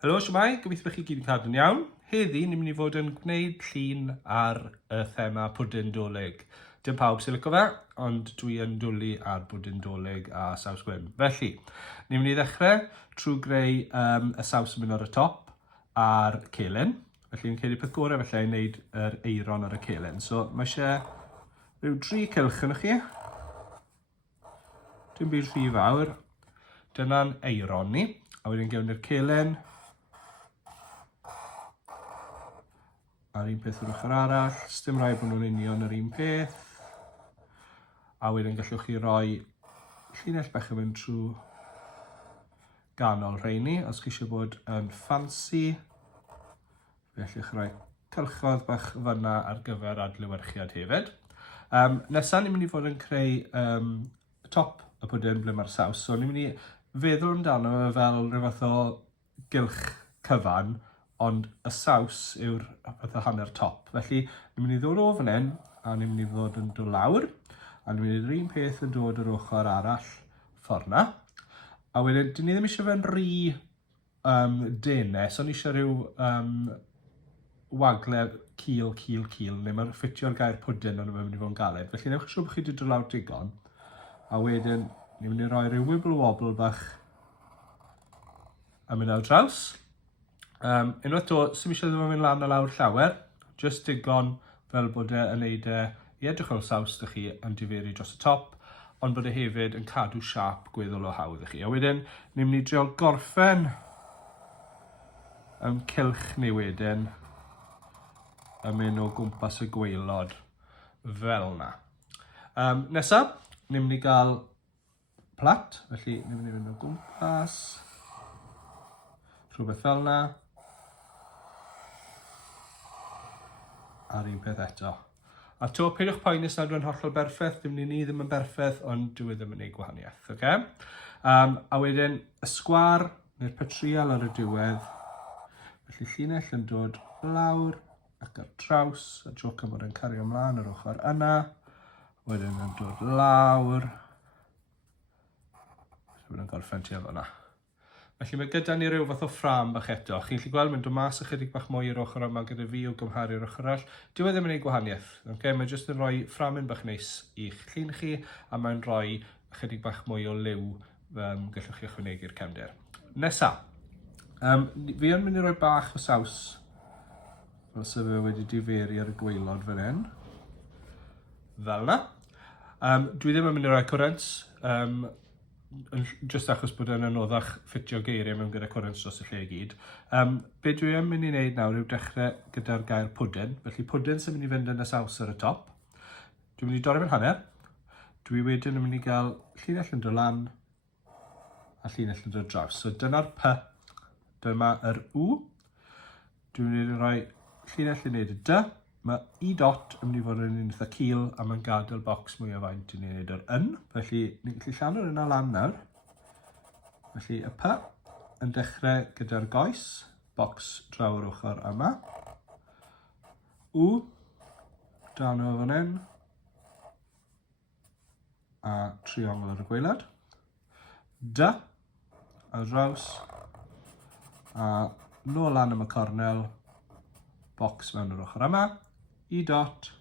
Helo, shwmae, gobeithio bod chi gyd yn cadw'n iawn. Heddi, ni'n mynd i fod yn gwneud llun ar y thema Pwdin Dolig. Dim pawb sy'n licio fe, ond dwi yn dwlu ar Pwdin Dolig a saws gwyn. Felly, ni'n mynd i ddechrau trwy greu y saws yn mynd ar y top a'r celyn. Felly, ni'n credu peth gorau felly i wneud yr eiron ar y celyn. So, mae eisiau rhyw 3 cylch yn chi. Dim byd rhy fawr. Dyna'n eiron ni. A wedyn gewn ni'r celyn. A'r un peth o'r ochr arall, sdim rhaid bod nhw'n union yr un peth. A wedyn gallwch chi roi llinell bach yn mynd trwy ganol rheini, os chi eisiau bod yn fancy. Gallwch roi cylchoedd bach fyna ar gyfer adlewyrchiad hefyd. Nesaf ni'n mynd i fod yn creu top y pwdin ble mae'r saws. So ni'n mynd i feddwl amdano fe fel rhyw fath o gylch cyfan, ond y saws yw'r fath o hanner top. Felly, ni'n mynd i ddod o fan hyn, a ni'n mynd i fod yn dod lawr, a ni'n mynd i'r un peth yn dod yr ochr arall ffordd na. A wedyn, dyn ni ddim eisiau fe'n rhy denau, so ni eisiau rhyw wagle cil, neu mae'n ffitio'r gair pwdin ond mae'n mynd i fod yn galed. Felly, newch yn siŵr bod chi wedi dod lawr digon, a wedyn, ni'n mynd i roi rhyw wibble-wobble bach yn mynd ar draws. Unwaith to, sy'n eisiau ddim yn mynd lan a lawr llawer, jyst digon fel bod e'n neud i edrych o'r saws ydych chi yn difeiri dros y top, ond bod e hefyd yn cadw siap gweddol o hawdd ydych chi. A wedyn, ni'n mynd i driol gorffen cylch ni wedyn yn mynd o gwmpas y gwaelod fel yna. Nesaf, ni'n mynd i gael plat, felly ni'n mynd i fynd o gwmpas, rhywbeth fel yna. A'r un peth eto. A to, peidiwch poenus nad yw'n hollol berffaith, dim ni ddim yn berffaith, ond dwi ddim yn gwneud gwahaniaeth. Okay? A wedyn, y sgwar neu'r petrial ar y diwedd. Felly llinell yn dod lawr ac ar draws, a joc am bod yn cario ymlaen yr ochr yna. Wedyn yn dod lawr. Wedyn yn gorffen tu efo yna. Felly mae gyda ni ryw fath o ffram bach eto. Chi'n gallu gweld mynd o mas ychydig bach mwy i'r ochr yma gyda fi o gymharu'r ochr arall. Dyw e ddim yn ei gwahaniaeth. Okay? Mae jyst yn rhoi fframyn bach neis i'ch llun chi, a mae'n rhoi ychydig bach mwy o liw gallwch chi ychwanegu'r cefndir. Nesa, fi yn mynd i roi bach o saws fel sydd fe wedi difeiri ar y gwaelod fan hyn. Fel yna. Dwi ddim yn mynd i roi cwrent. Just achos bod e'n anoddach ffitio geiriau mewn gyda cwrent dros y lle i gyd. Be dwi yn mynd i wneud nawr yw dechrau gyda'r gair pwdin. Felly pwdin sy'n mynd i fynd yn y saws ar y top. Dwi'n mynd i dorri fe'n hanner. Dwi wedyn yn mynd i gael llinell yn dod lan a llinell yn dod draws. So dyna'r P. Dyma yr W. Dwi'n mynd i roi llinell yn neud y D. Mae I dot yn mynd i fod yn un eitha cil a mae'n gadael bocs mwy o faint i ni wneud yr N. Felly, ni'n gallu llanw'r yna lan nawr. Felly, y P yn dechrau gyda'r goes, bocs draw yr ochr yma. W, dan o fan hyn. A triongl ar y gwaelod. D, ar draws. A nôl lan am y cornel, bocs mewn yr ochr yma. I dot,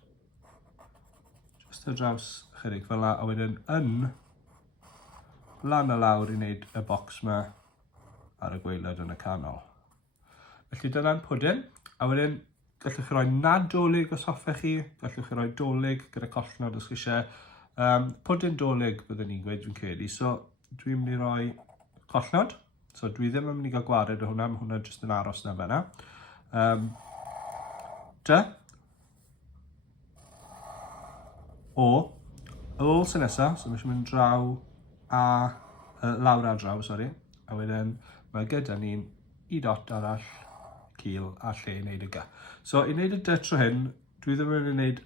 just ar draws chydig fel yna, a wedyn yn lan a lawr i wneud y bocs yma ar y gwaelod yn y canol. Felly dyna'n pwdin, a wedyn gallwch chi roi nadolig os hoffech chi, gallwch chi roi dolig gyda collnod os chi eisiau. Pwdin dolig byddwn ni'n gweud dwi'n credu, so dwi'n mynd i roi collnod, so dwi ddim yn mynd i gael gwared o hwnna, mae hwnna jyst yn aros na fe yna. D. O, y ôl sy'n nesaf, so mae eisiau mynd draw a lawr a draw, sori. A wedyn mae gyda ni'n I dot arall, cil a lle i wneud y G. So i wneud y D tro hyn, dwi ddim yn wneud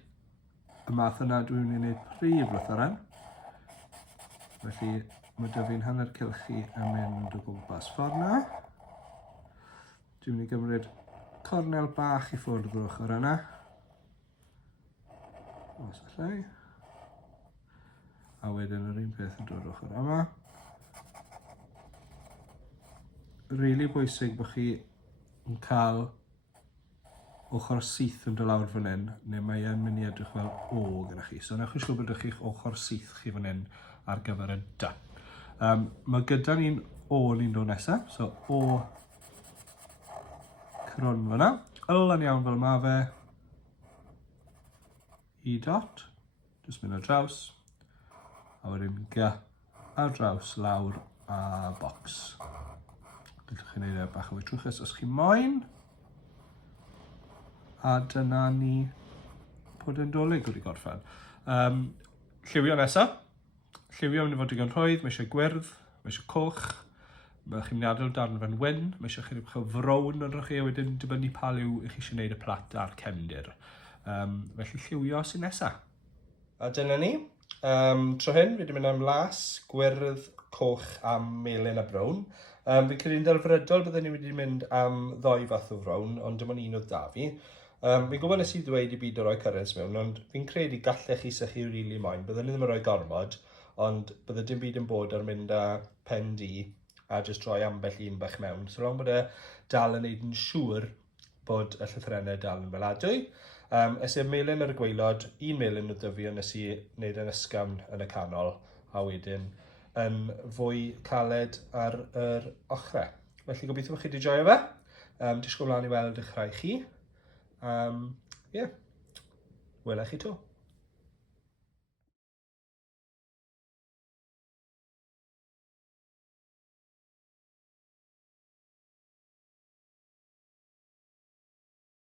y math yna, dwi'n mynd i wneud prif lythyren. Felly mae dy fi'n hanner cylchu yn mynd o gwmpas ffordd na. Dwi'n mynd i gymryd cornel bach i ffwrdd o'r ochr yna. Os allai. A wedyn yr un peth yn dod ochr yma. rili bwysig bod chi yn cael ochr syth yn dod lawr fan hyn, neu mae e'n mynd i edrych fel O gyda chi. So newch chi'n siŵr bod chi'ch ochr syth chi fan hyn ar gyfer y dy. Mae gyda ni'n O ni'n dod nesaf, so O crwn fyna. Ylan iawn fel mae fe. I dot, jyst mynd ar draws. A wedyn G ar draws lawr a bocs. Gallwch chi wneud e bach o fwy trwchus os chi moyn. A dyna ni Pwdin Dolig wedi gorffen. Lliwio nesaf. Lliwio mynd i fod digon rhwydd, mae eisiau gwyrdd, mae eisiau coch, mae chi'n mynd i adael darn fan wyn, mae eisiau chi wneud frown yn rhywch chi, a wedyn dibynnu pa liw i chi eisiau gwneud y plat a'r cefndir. Felly lliwio sy'n nesaf. A dyna ni. Tro hyn, fi wedi mynd am las, gwyrdd, coch a melyn a brown. Fi'n credu'n delfrydol byddwn ni wedi mynd am ddoi fath o frown, ond dim ond un oedd da fi. Fi'n gwybod nes i ddweud i byd o roi cyrrens mewn, ond fi'n credu gallech chi sy'ch chi rili moyn. Byddwn ni ddim yn rhoi gormod, ond bydde dim byd yn bod ar mynd â pen di a jyst rhoi ambell un bach mewn. So long bod e dal yn neud yn siŵr bod y llythrennau dal yn feladwy. Es i'r melyn ar y gwaelod, un melyn o dyfu ond nes i wneud yn ysgafn yn y canol, a wedyn yn fwy caled ar yr ochrau. Felly gobeithio bod chi wedi joio fe. Disgwyl mlaen i weld eich rhai chi. Welai chi to.